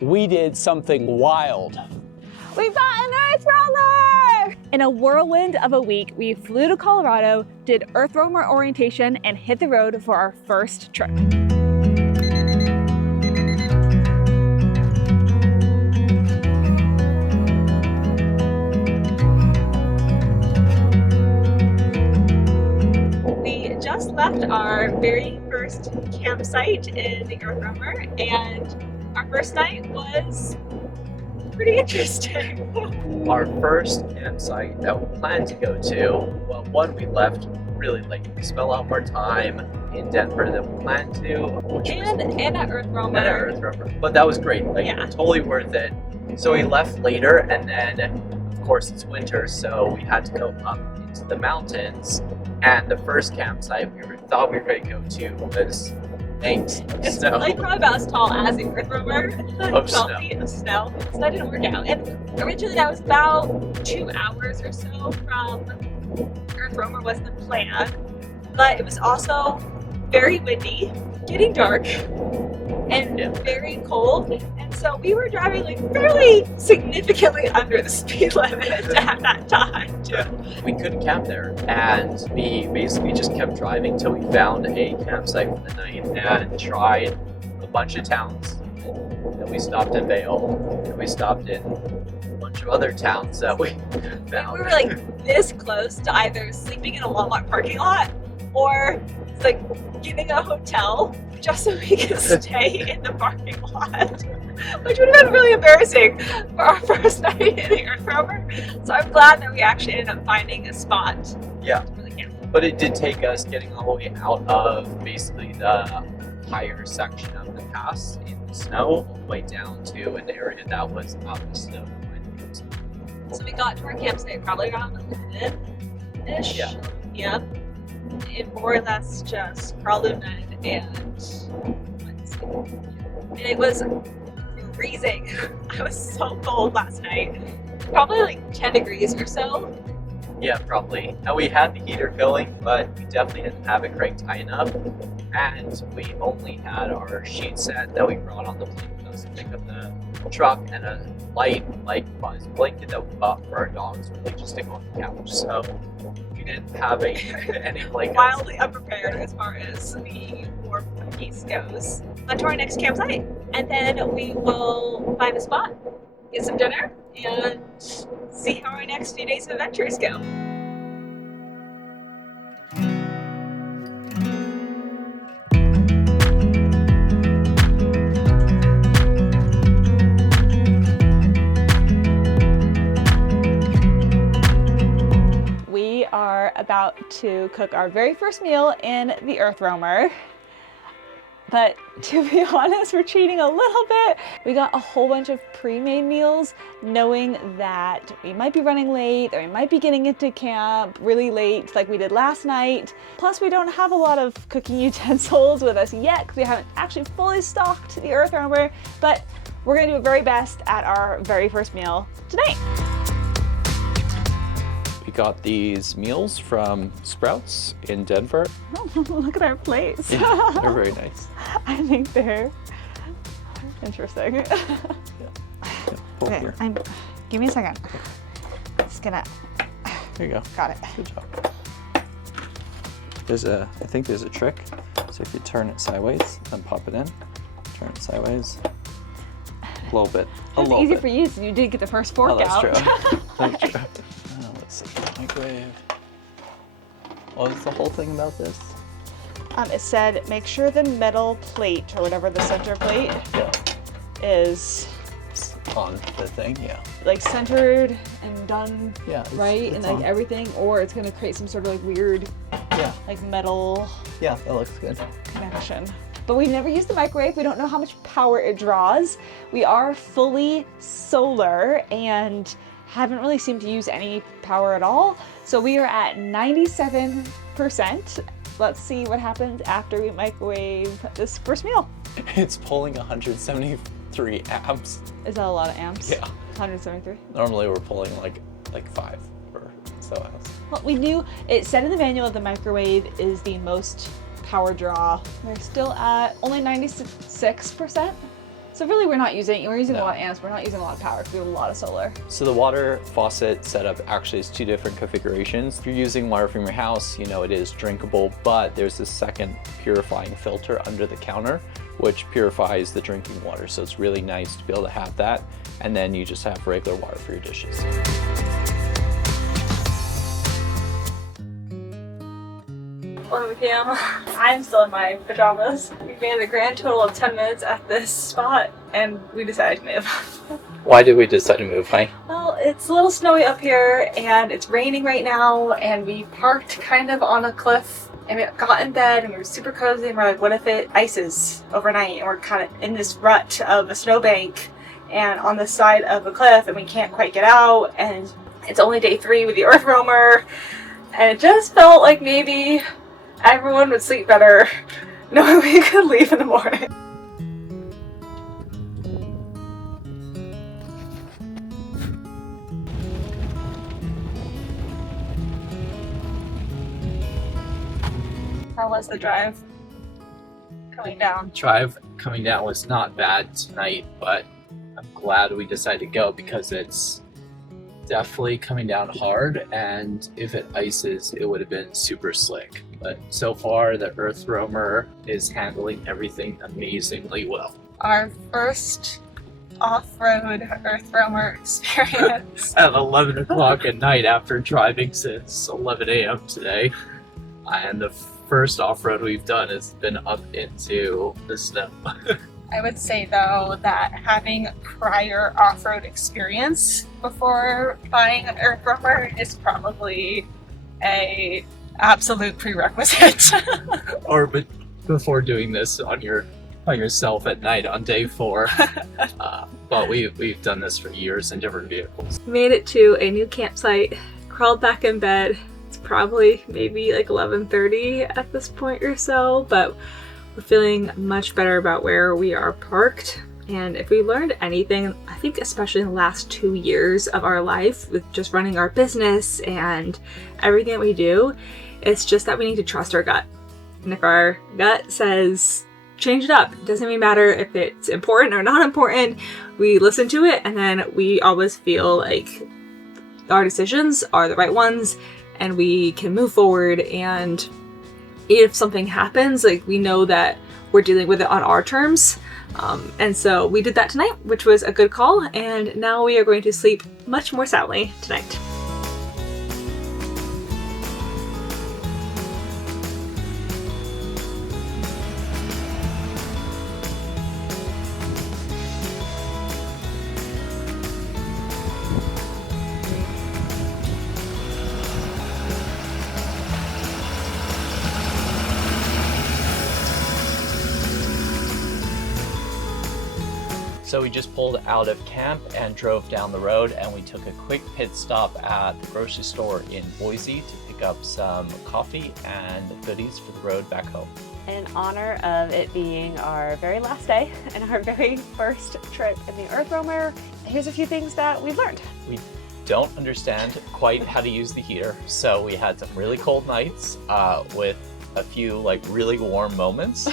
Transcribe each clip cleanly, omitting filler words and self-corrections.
We did something wild. We bought an EarthRoamer! In a whirlwind of a week, we flew to Colorado, did EarthRoamer orientation, and hit the road for our first trip. We just left our very first campsite in the EarthRoamer, and our first night was pretty interesting. Our first campsite that we planned to go to, well, one, we left really late. We spent a lot more time in Denver than we planned to. And at EarthRoamer. But that was great, like Yeah. totally worth it. So we left later, and then of course it's winter, so we had to go up into the mountains. And the first campsite thought we were going to go to was thanks It's snow. like probably about as tall as the EarthRoamer. Of 12 snow. feet of snow. So that didn't work out. And originally that was about 2 hours or so from EarthRoamer was the plan. But it was also very windy, getting dark, and Yeah. very cold. And so we were driving like fairly significantly under the speed limit at that time too. We couldn't camp there, and we basically just kept driving till we found a campsite for the night and tried a bunch of towns. And then we stopped in Vail, and we stopped in a bunch of other towns that we found. We were like this close to either sleeping in a Walmart parking lot or like getting a hotel just so we could stay in the parking lot, which would have been really embarrassing for our first night in the EarthRoamer. So I'm glad that we actually ended up finding a spot. Yeah. To really camp. But it did take us getting all the way out of basically the higher section of the pass in the snow, all the way down to an area that was out of the snow. So we got to our campsite probably around 11-ish. Yeah. Yeah. And more or less just crawled in bed and it was freezing. I was so cold last night. Probably like 10 degrees or so. Yeah, probably. And we had the heater going, but we definitely didn't have it cranked high enough. And we only had our sheet set that we brought on the plane with us to pick up the truck, and a light, like fuzz blanket that we bought for our dogs, really just to go on the couch. So we didn't have any blankets. Wildly unprepared as far as the warm piece goes. On to our next campsite. And then we will find a spot, get some dinner, and see how our next few days of adventures go. We are about to cook our very first meal in the EarthRoamer. But to be honest, we're cheating a little bit. We got a whole bunch of pre-made meals, knowing that we might be running late, or we might be getting into camp really late like we did last night. Plus, we don't have a lot of cooking utensils with us yet because we haven't actually fully stocked the EarthRoamer, but we're gonna do our very best at our very first meal tonight. We got these meals from Sprouts in Denver. Oh, look at our plates. Yeah, they're very nice. I think they're interesting. Pull Okay, here. give me a second. Just gonna, There you go. got it. Good job. I think there's a trick. So if you turn it sideways and pop it in, turn it sideways, a little bit, a It's little easy bit. for you, so you did get the first fork Oh, that's out. true. That's true. Let's see, microwave. What was the whole thing about this? It said make sure the metal plate, or whatever the center plate Yeah, is, it's on the thing. Yeah, like centered and done yeah. It's, right, it's and like on. everything, or it's gonna create some sort of like weird, Yeah, like metal yeah, that looks good. connection. But we've never used the microwave. We don't know how much power it draws. We are fully solar and haven't really seemed to use any power at all. So we are at 97%. Let's see what happens after we microwave this first meal. It's pulling 173 amps. Is that a lot of amps? Yeah. 173? Normally we're pulling like 5 or so amps. Well, we knew, it said in the manual the microwave is the most power draw. We're still at only 96%. So really we're using a lot of amps, we're not using a lot of power because we have a lot of solar. So the water faucet setup actually is 2 different configurations. If you're using water from your house, you know it is drinkable, but there's this second purifying filter under the counter, which purifies the drinking water. So it's really nice to be able to have that. And then you just have regular water for your dishes. 11 p.m. I'm still in my pajamas. We made a grand total of 10 minutes at this spot and we decided to move. Why did we decide to move, Honey? Well, it's a little snowy up here and it's raining right now, and we parked kind of on a cliff and we got in bed and we were super cozy and we're like, what if it ices overnight and we're kind of in this rut of a snowbank and on the side of a cliff and we can't quite get out, and it's only day 3 with the EarthRoamer, and it just felt like maybe everyone would sleep better knowing we could leave in the morning. How was the drive coming down? Drive coming down was not bad tonight, but I'm glad we decided to go because it's definitely coming down hard, and if it ices it would have been super slick. But so far the EarthRoamer is handling everything amazingly well. Our first off-road EarthRoamer experience. At 11 o'clock at night after driving since 11 a.m. today, and the first off-road we've done has been up into the snow. I would say though that having prior off-road experience before buying an EarthRoamer is probably a absolute prerequisite. Or before doing this on yourself at night on day 4. But we've done this for years in different vehicles. Made it to a new campsite, crawled back in bed. It's probably maybe like 11:30 at this point or so, but we're feeling much better about where we are parked. And if we learned anything, I think especially in the last 2 years of our life with just running our business and everything that we do, it's just that we need to trust our gut. And if our gut says change it up, it doesn't even matter if it's important or not important, we listen to it, and then we always feel like our decisions are the right ones and we can move forward. And if something happens, like, we know that we're dealing with it on our terms. And so we did that tonight, which was a good call, and now we are going to sleep much more soundly tonight. So we just pulled out of camp and drove down the road, and we took a quick pit stop at the grocery store in Boise to pick up some coffee and goodies for the road back home. In honor of it being our very last day and our very first trip in the EarthRoamer, here's a few things that we've learned. We don't understand quite how to use the heater, so we had some really cold nights with a few like really warm moments.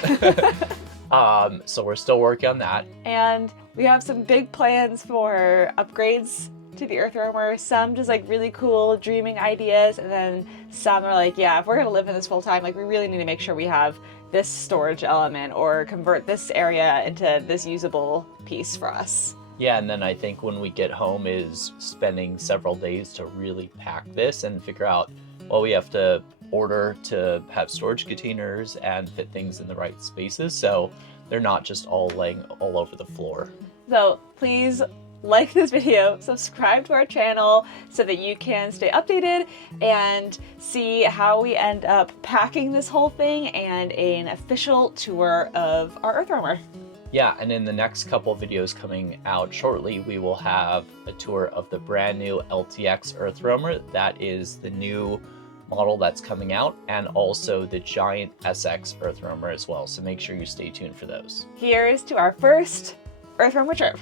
So we're still working on that. And we have some big plans for upgrades to the EarthRoamer. Some just like really cool dreaming ideas, and then some are like, yeah, if we're gonna live in this full time, like, we really need to make sure we have this storage element or convert this area into this usable piece for us. Yeah, and then I think when we get home is spending several days to really pack this and figure out, well, we have to order to have storage containers and fit things in the right spaces, so they're not just all laying all over the floor. So please like this video, subscribe to our channel so that you can stay updated and see how we end up packing this whole thing and an official tour of our EarthRoamer. Yeah, and in the next couple videos coming out shortly, we will have a tour of the brand new LTX EarthRoamer. That is the new model that's coming out, and also the giant SX EarthRoamer as well. So make sure you stay tuned for those. Here's to our first EarthRoamer trip.